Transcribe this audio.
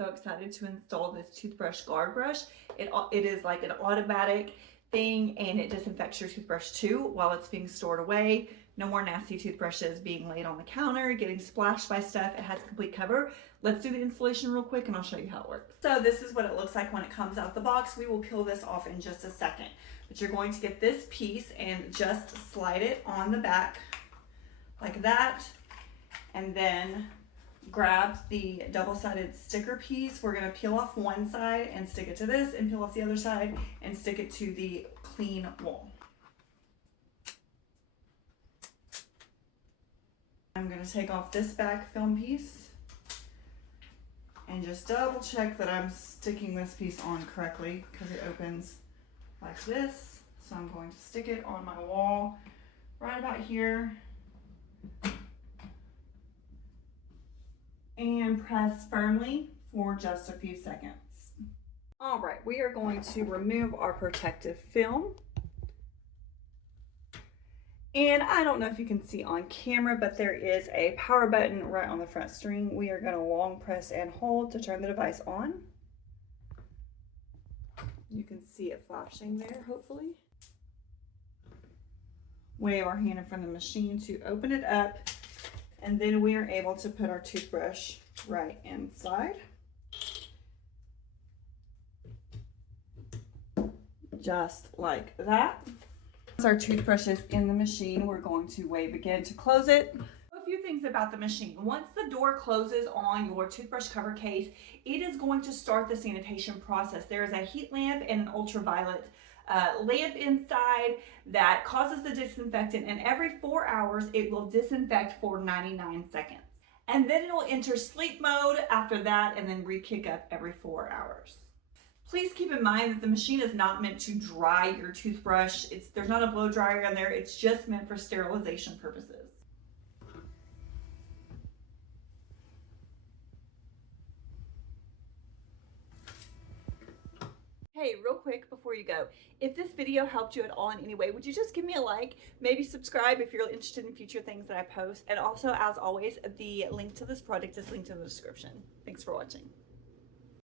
so excited to install this toothbrush guard brush. It is like an automatic thing, and it disinfects your toothbrush too while it's being stored away. No more nasty toothbrushes being laid on the counter, getting splashed by stuff. It has complete cover. Let's do the installation real quick and I'll show you how it works. So this is what it looks like when it comes out the box. We will peel this off in just a second, but you're going to get this piece and just slide it on the back like that, and then grab the double-sided sticker piece. We're going to peel off one side and stick it to this, and peel off the other side and stick it to the clean wall. I'm going to take off this back film piece and just double check that I'm sticking this piece on correctly, because it opens like this. So I'm going to stick it on my wall right about here and press firmly for just a few seconds. All right, we are going to remove our protective film. And I don't know if you can see on camera, but there is a power button right on the front string. We are going to long press and hold to turn the device on. You can see it flashing there, hopefully. Wave our hand in front of the machine to open it up, and then we are able to put our toothbrush right inside. Just like that. Once our toothbrush is in the machine, we're going to wave again to close it. A few things about the machine. Once the door closes on your toothbrush cover case, it is going to start the sanitation process. There is a heat lamp and an ultraviolet lamp inside that causes the disinfectant, and every 4 hours it will disinfect for 99 seconds. And then it will enter sleep mode after that, and then re-kick up every 4 hours. Please keep in mind that the machine is not meant to dry your toothbrush. There's not a blow dryer in there. It's just meant for sterilization purposes. Hey, real quick before you go, if this video helped you at all in any way, would you just give me a like, maybe subscribe if you're interested in future things that I post, and also, as always, the link to this product is linked in the description. Thanks for watching.